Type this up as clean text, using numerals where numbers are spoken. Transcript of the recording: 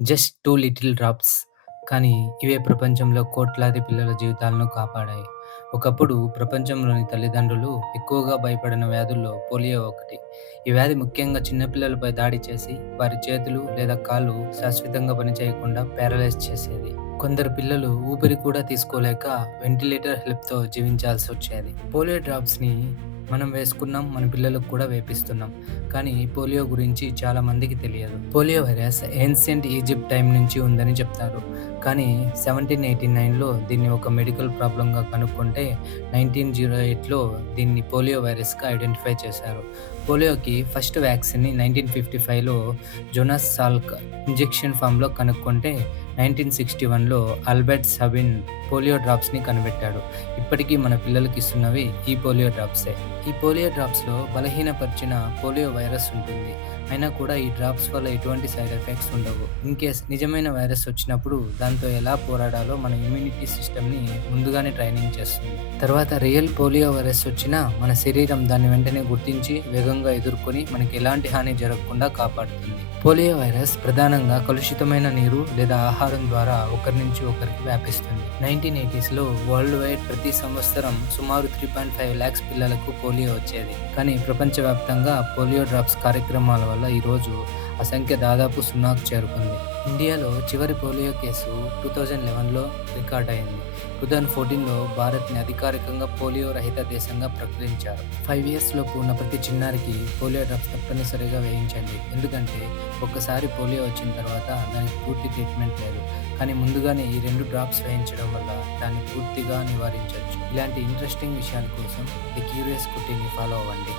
Just 2 little drops. కానీ ఇవే ప్రపంచంలో కోట్లాది పిల్లల జీవితాలను కాపాడాయి. ఒకప్పుడు ప్రపంచంలోని తల్లిదండ్రులు ఎక్కువగా భయపడిన వ్యాధుల్లో పోలియో ఒకటి. ఈ వ్యాధి ముఖ్యంగా చిన్న పిల్లలపై దాడి చేసి వారి చేతులు లేదా కాళ్ళు శాశ్వతంగా పనిచేయకుండా పారలైజ్ చేసేది. కొందరు పిల్లలు ఊపిరి కూడా తీసుకోలేక వెంటిలేటర్ హెల్ప్‌తో జీవించాల్సొచ్చేది. పోలియో డ్రాప్స్‌ని మనం వేసుకున్నాం, మన పిల్లలకు కూడా వేపిస్తున్నాం. కానీ పోలియో గురించి చాలా మందికి తెలియదు. Polio virus ancient Egypt time నుంచి ఉందని చెప్తారు. కానీ 1789లో దీన్ని ఒక మెడికల్ ప్రాబ్లమ్‌గా కనుక్కుంటే 1908లో దీన్ని పోలియో వైరస్‌గా ఐడెంటిఫై చేశారు. పోలియోకి ఫస్ట్ వ్యాక్సిన్‌ని 1955లో జోనాస్ సాల్క్ ఇంజెక్షన్ ఫార్మ్‌లో కనుక్కుంటే 1961లో ఆల్బర్ట్ సబిన్ పోలియో డ్రాప్స్‌ని కనిపెట్టాడు. ఇప్పటికీ మన పిల్లలకి ఇస్తున్నవి ఈ పోలియో డ్రాప్సే. ఈ పోలియో డ్రాప్స్‌లో బలహీనపరిచిన పోలియో వైరస్ ఉంటుంది. అయినా కూడా ఈ డ్రాప్స్ వల్ల ఎటువంటి సైడ్ ఎఫెక్ట్స్ ఉండవు. ఇన్‌కేస్ నిజమైన వైరస్ వచ్చినప్పుడు దాంతో ఎలా పోరాడాలో మన ఇమ్యూనిటీ సిస్టమ్‌ని ముందుగానే ట్రైనింగ్ చేస్తుంది. తర్వాత రియల్ పోలియో వైరస్ వచ్చినా మన శరీరం దాన్ని వెంటనే గుర్తించి వేగంగా ఎదుర్కొని మనకి ఎలాంటి హాని జరగకుండా కాపాడుతుంది. పోలియో వైరస్ ప్రధానంగా కలుషితమైన నీరు లేదా ఆహారం ద్వారా ఒకరి నుంచి ఒకరికి వ్యాపిస్తుంది. 1980స్‌లో వరల్డ్ వైడ్ ప్రతి సంవత్సరం సుమారు 3.5 లాక్స్ పిల్లలకు పోలియో వచ్చేది. కానీ ప్రపంచవ్యాప్తంగా పోలియో డ్రాప్స్ కార్యక్రమాల వల్ల ఈరోజు ఆ సంఖ్య దాదాపు సున్నాకు చేరుకుంది. ఇండియాలో చివరి పోలియో కేసు 2011లో రికార్డ్ అయింది. 2014లో భారత్‌ని అధికారికంగా పోలియో రహిత దేశంగా ప్రకటించారు. 5 ఇయర్స్ లోపు ఉన్న ప్రతి చిన్నారికి పోలియో డ్రాప్స్ తప్పనిసరిగా వేయించండి. ఎందుకంటే ఒక్కసారి పోలియో వచ్చిన తర్వాత దానికి పూర్తి ట్రీట్మెంట్ లేదు. కానీ ముందుగానే ఈ 2 డ్రాప్స్ వేయించడం వల్ల దాన్ని పూర్తిగా నివారించొచ్చు. ఇలాంటి ఇంట్రెస్టింగ్ విషయాల కోసం ది క్యూరియస్ కుట్టిని ఫాలో అవ్వండి.